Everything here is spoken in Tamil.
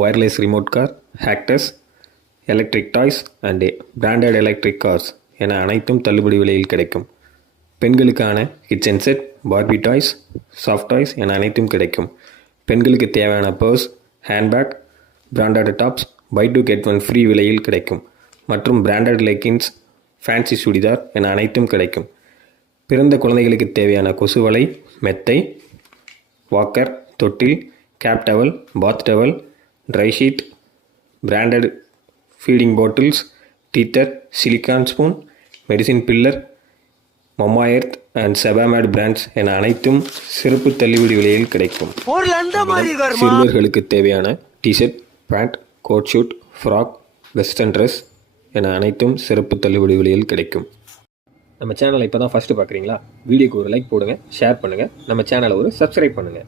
வயர்லெஸ் ரிமோட் கார், ஹேக்டர்ஸ், electric toys and branded electric cars என அனைத்தும் தள்ளுபடி விலையில் கிடைக்கும். பெண்களுக்கான kitchen set, Barbie toys, soft toys என அனைத்தும் கிடைக்கும். பெண்களுக்கு தேவையான purse, handbag, branded tops buy two get one free விலையில் கிடைக்கும். மற்றும் பிராண்டட் லெக்கின்ஸ், ஃபேன்சி சுடிதார் என அனைத்தும் கிடைக்கும். பிறந்த குழந்தைகளுக்கு தேவையான கொசுவலை, மெத்தை, வாக்கர், தொட்டில், cap towel, bath towel, dry sheet, branded feeding bottles, teether, silicone spoon, medicine filler, Mamaearth and Sebamed brands என அனைத்தும் சிறப்பு தள்ளுபடி விலையில் கிடைக்கும். சிறுவர்களுக்கு தேவையான t shirt, pant, coat suit, frock, western dress என அனைத்தும் சிறப்பு தள்ளுபடி விலையில் கிடைக்கும். நம்ம சேனலை இப்போ தான் ஃபஸ்ட்டு பார்க்குறீங்களா? வீடியோக்கு ஒரு லைக் போடுங்க, ஷேர் பண்ணுங்கள், நம்ம சேனலை ஒரு சப்ஸ்கிரைப் பண்ணுங்கள்.